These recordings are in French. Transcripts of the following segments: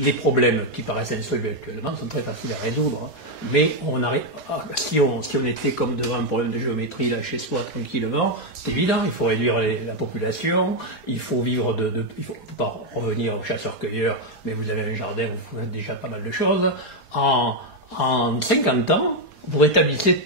Les problèmes qui paraissent insolubles actuellement sont très faciles à résoudre, mais si on était comme devant un problème de géométrie là chez soi tranquillement, c'est évident, il faut réduire la population, il faut vivre il faut pas revenir aux chasseurs-cueilleurs, mais vous avez un jardin, vous faites déjà pas mal de choses. En 50 ans, vous rétablissez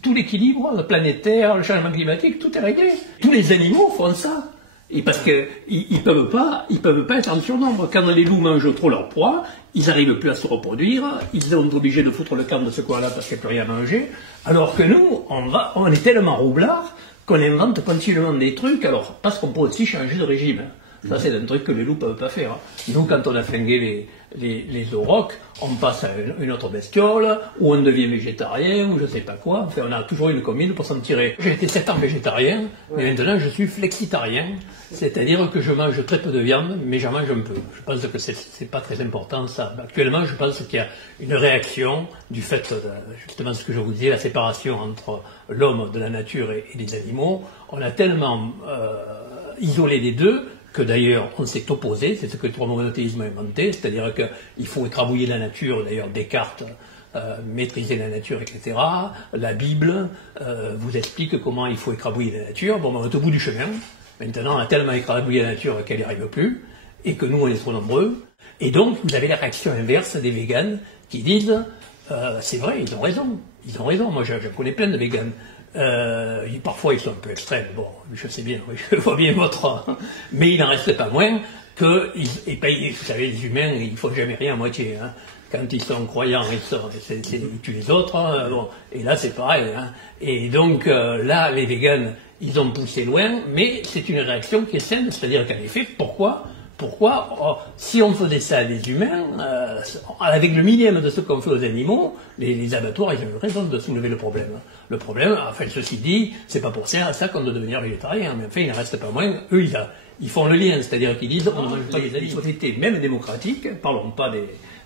tout l'équilibre planétaire, le changement climatique, tout est réglé. Tous les animaux font ça. Et parce qu'ils peuvent pas être en surnombre. Quand les loups mangent trop leur proie, ils n'arrivent plus à se reproduire, ils sont obligés de foutre le camp de ce coin-là parce qu'il n'y a plus rien à manger. Alors que nous, on est tellement roublards qu'on invente continuellement des trucs, alors parce qu'on peut aussi changer de régime. Ça, c'est un truc que les loups ne peuvent pas faire. Nous, quand on a flingué les aurochs, on passe à une autre bestiole, ou on devient végétarien, ou je ne sais pas quoi. Enfin, on a toujours une commune pour s'en tirer. J'ai été 7 ans végétarien, mais maintenant je suis flexitarien. C'est-à-dire que je mange très peu de viande, mais j'en mange un peu. Je pense que c'est pas très important, ça. Actuellement, je pense qu'il y a une réaction du fait, justement, ce que je vous disais, la séparation entre l'homme de la nature et des animaux. On a tellement isolé les deux, que d'ailleurs on s'est opposé, c'est ce que le monothéisme a inventé, c'est-à-dire qu'il faut écrabouiller la nature, d'ailleurs Descartes, maîtriser la nature, etc. La Bible vous explique comment il faut écrabouiller la nature. Bon, on est au bout du chemin, maintenant on a tellement écrabouillé la nature qu'elle n'y arrive plus, et que nous on est trop nombreux, et donc vous avez la réaction inverse des véganes qui disent c'est vrai, ils ont raison, moi je connais plein de véganes. Parfois ils sont un peu extrêmes, bon, je sais bien, je vois bien votre... Mais il n'en reste pas moins que, vous savez, les humains, ils ne font jamais rien à moitié. Hein. Quand ils sont croyants, ils tuent les autres, hein, bon. Et là c'est pareil. Hein. Et donc là, les véganes, ils ont poussé loin, mais c'est une réaction qui est saine, c'est-à-dire qu'en effet, pourquoi si on faisait ça à des humains, avec le millième de ce qu'on fait aux animaux, les abattoirs, ils ont raison de soulever le problème. Le problème, enfin, ceci dit, c'est pas pour ça qu'on doit devenir végétarien, mais enfin, il n'en reste pas moins, eux, ils font le lien, c'est-à-dire qu'ils disent, on ne mange pas les animaux. Les sociétés, même démocratiques, parlons pas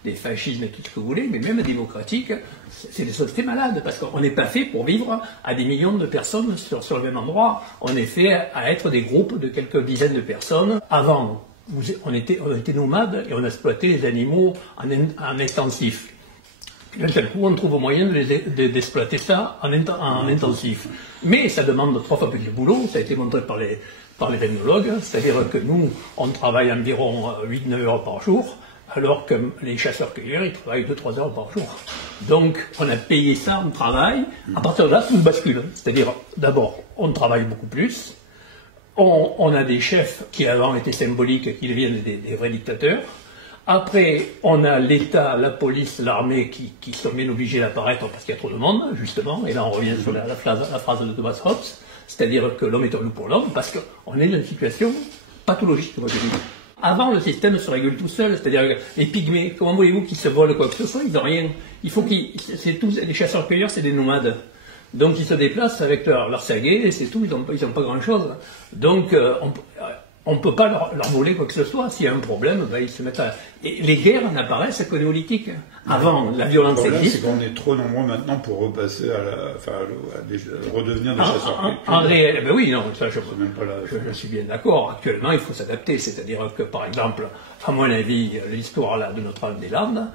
des fascismes et tout ce que vous voulez, mais même démocratiques, c'est des sociétés malades, parce qu'on n'est pas fait pour vivre à des millions de personnes sur le même endroit. On est fait à être des groupes de quelques dizaines de personnes. Avant, on était nomades et on exploitait les animaux en intensif. D'un seul coup, on trouve moyen d'exploiter ça en intensif. Mais ça demande 3 fois plus de boulot, ça a été montré par les ethnologues, c'est-à-dire que nous, on travaille environ 8-9 heures par jour, alors que les chasseurs-cueilleurs, ils travaillent 2-3 heures par jour. Donc, on a payé ça en travail. À partir de là, tout bascule. C'est-à-dire, d'abord, on travaille beaucoup plus. On a des chefs qui avant étaient symboliques, qui deviennent des vrais dictateurs. Après, on a l'État, la police, l'armée qui sont bien obligés d'apparaître parce qu'il y a trop de monde, justement. Et là, on revient sur la phrase de Thomas Hobbes, c'est-à-dire que l'homme est un loup pour l'homme, parce qu'on est dans une situation pathologique, moi je dis. Avant, le système se régule tout seul, c'est-à-dire que les pygmées, comment voulez-vous qu'ils se volent quoi que ce soit, ils n'ont rien. Il faut les chasseurs-cueilleurs, c'est des nomades. Donc ils se déplacent avec leur saguet, et c'est tout, ils n'ont pas grand-chose. Donc on ne peut pas leur voler quoi que ce soit. S'il y a un problème, ben, ils se mettent à... Et les guerres n'apparaissent qu'au néolithique. Avant, la violence existe. Le problème, c'est qu'on est trop nombreux maintenant pour repasser redevenir des chasseurs. En réel, ben oui, non, ça, je suis bien d'accord. Actuellement, il faut s'adapter. C'est-à-dire que, par exemple, à mon avis, l'histoire de Notre-Dame-des-Landes,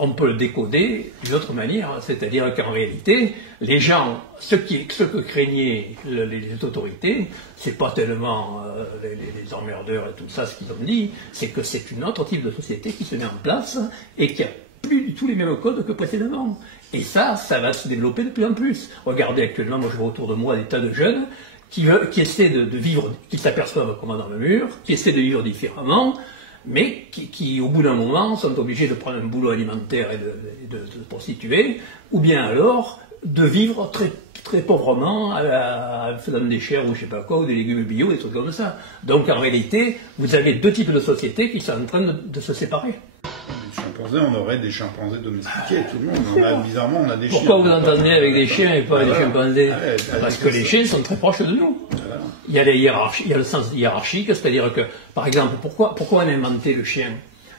on peut le décoder d'une autre manière, c'est-à-dire qu'en réalité, les gens, ce que craignaient les autorités, c'est pas tellement les emmerdeurs et tout ça, ce qu'ils ont dit, c'est que c'est un autre type de société qui se met en place et qui a plus du tout les mêmes codes que précédemment. Et ça va se développer de plus en plus. Regardez actuellement, moi je vois autour de moi des tas de jeunes qui essaient de vivre, qui s'aperçoivent comment dans le mur, qui essaient de vivre différemment, mais qui, au bout d'un moment, sont obligés de prendre un boulot alimentaire et de se prostituer, ou bien alors de vivre très, très pauvrement en faisant des chairs ou je sais pas quoi, ou des légumes bio, des trucs comme ça. Donc en réalité, vous avez 2 types de sociétés qui sont en train de se séparer. Les chimpanzés, on aurait des chimpanzés domestiqués, tout le monde. Bizarrement, on a des chiens. Pourquoi vous entendez avec des chiens et pas avec des chimpanzés? Parce que les chiens sont très proches de nous. Voilà. Il y a les hiérarchies, il y a le sens hiérarchique, c'est-à-dire que, par exemple, pourquoi on a inventé le chien?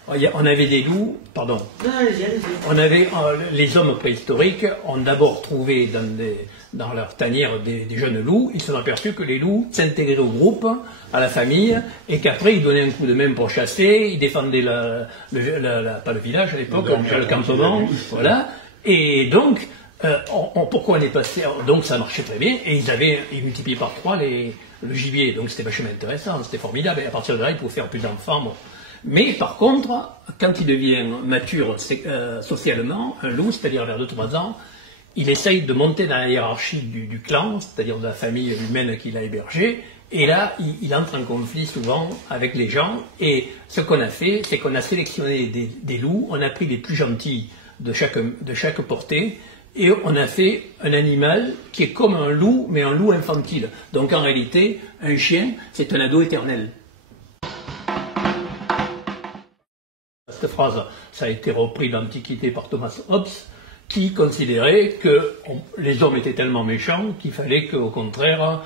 On avait des loups, pardon. Non, allez-y. On avait les hommes préhistoriques ont d'abord trouvé dans leur tanière des jeunes loups. Ils se sont aperçus que les loups s'intégraient au groupe, à la famille, et qu'après ils donnaient un coup de main pour chasser, ils défendaient pas le village à l'époque, le campement, voilà. Et donc, pourquoi on est passé, donc ça marchait très bien, et ils multipliaient par 3 le gibier, donc c'était vachement intéressant, c'était formidable, et à partir de là, ils pouvaient faire plus d'enfants. Bon. Mais par contre, quand il devient mature socialement, un loup, c'est-à-dire vers 2-3 ans, il essaye de monter dans la hiérarchie du clan, c'est-à-dire de la famille humaine qu'il a hébergée, et là, il entre en conflit souvent avec les gens, et ce qu'on a fait, c'est qu'on a sélectionné des loups, on a pris les plus gentils de chaque portée, et on a fait un animal qui est comme un loup, mais un loup infantile. Donc en réalité, un chien, c'est un ado éternel. Cette phrase, ça a été repris dans l'Antiquité par Thomas Hobbes, qui considérait que les hommes étaient tellement méchants qu'il fallait qu'au contraire,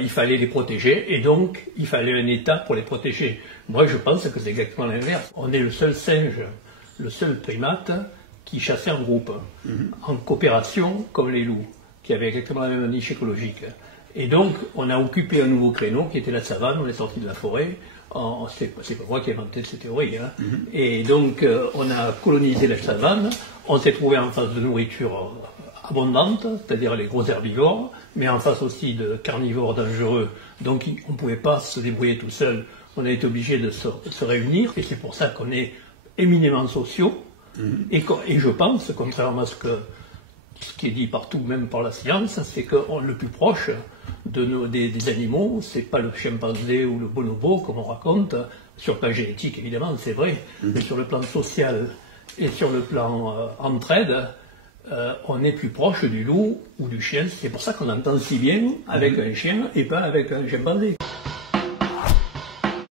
il fallait les protéger, et donc il fallait un État pour les protéger. Moi, je pense que c'est exactement l'inverse. On est le seul singe, le seul primate qui chassait en groupe, en coopération comme les loups, qui avaient exactement la même niche écologique. Et donc, on a occupé un nouveau créneau qui était la savane, on est sorti de la forêt. C'est pas moi qui ai inventé cette théorie. Hein. Et donc, on a colonisé la savane, on s'est trouvé en face de nourriture abondante, c'est-à-dire les gros herbivores, mais en face aussi de carnivores dangereux. Donc, on ne pouvait pas se débrouiller tout seul, on a été obligé de se réunir, et c'est pour ça qu'on est éminemment sociaux. Et je pense, contrairement à ce qui est dit partout, même par la science, c'est que le plus proche des animaux, c'est pas le chimpanzé ou le bonobo, comme on raconte, sur le plan génétique évidemment, c'est vrai, mais sur le plan social et sur le plan entraide, on est plus proche du loup ou du chien. C'est pour ça qu'on entend si bien avec un chien et pas avec un chimpanzé.